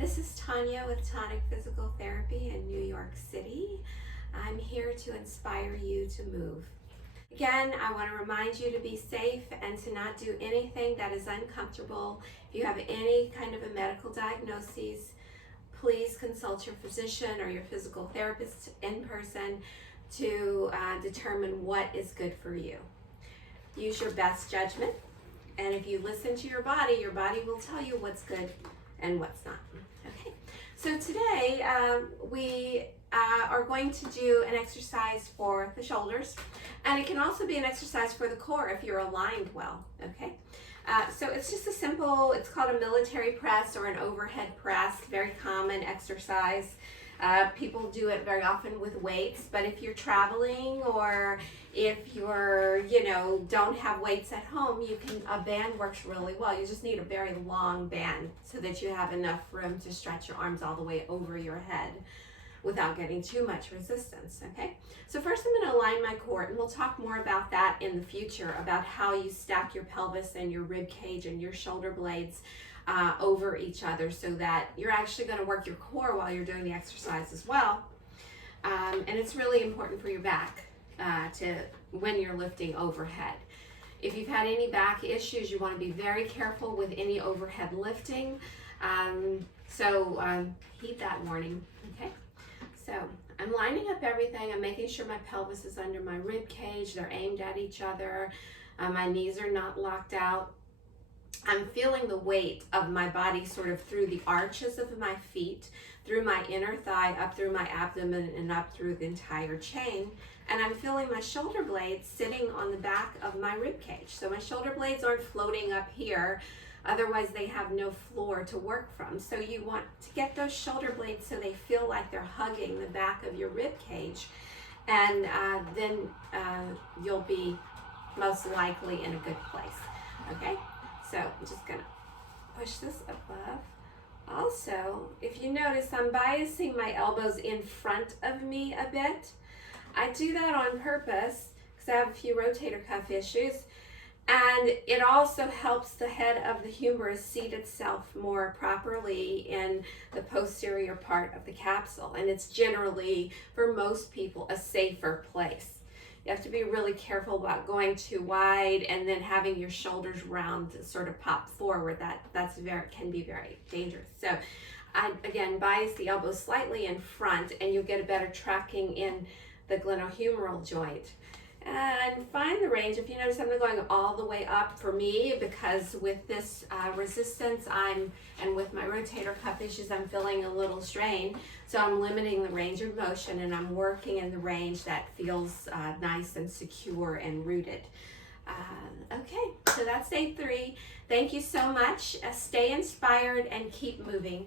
This is Tanya with Tonic Physical Therapy in New York City. I'm here to inspire you to move. Again, I want to remind you to be safe and to not do anything that is uncomfortable. If you have any kind of a medical diagnosis, please consult your physician or your physical therapist in person to determine what is good for you. Use your best judgment, and if you listen to your body will tell you what's good and what's not. Okay, so today we are going to do an exercise for the shoulders, and it can also be an exercise for the core if you're aligned well. Okay, so it's just a simple, it's called a military press or an overhead press, very common exercise. People do it very often with weights, but if you're traveling or if you're, don't have weights at home, a band works really well. You just need a very long band so that you have enough room to stretch your arms all the way over your head without getting too much resistance, okay? So first I'm gonna align my core, and we'll talk more about that in the future, about how you stack your pelvis and your rib cage and your shoulder blades over each other so that you're actually gonna work your core while you're doing the exercise as well. And it's really important for your back when you're lifting overhead. If you've had any back issues, you wanna be very careful with any overhead lifting. Heed that warning, okay? So I'm lining up everything. I'm making sure my pelvis is under my rib cage. They're aimed at each other. My knees are not locked out. I'm feeling the weight of my body sort of through the arches of my feet, through my inner thigh, up through my abdomen, and up through the entire chain. And I'm feeling my shoulder blades sitting on the back of my rib cage. So my shoulder blades aren't floating up here. Otherwise, they have no floor to work from. So you want to get those shoulder blades so they feel like they're hugging the back of your rib cage. And then you'll be most likely in a good place, okay? So I'm just gonna push this above. Also, if you notice, I'm biasing my elbows in front of me a bit. I do that on purpose because I have a few rotator cuff issues. And it also helps the head of the humerus seat itself more properly in the posterior part of the capsule. And it's generally, for most people, a safer place. You have to be really careful about going too wide and then having your shoulders round to sort of pop forward. Can be very dangerous. So I, again, bias the elbows slightly in front, and you'll get a better tracking in the glenohumeral joint. And find the range. If you notice, I'm not going all the way up for me because with this resistance and with my rotator cuff issues, I'm feeling a little strain. So I'm limiting the range of motion, and I'm working in the range that feels nice and secure and rooted. Okay, so that's day 3. Thank you so much. Stay inspired and keep moving.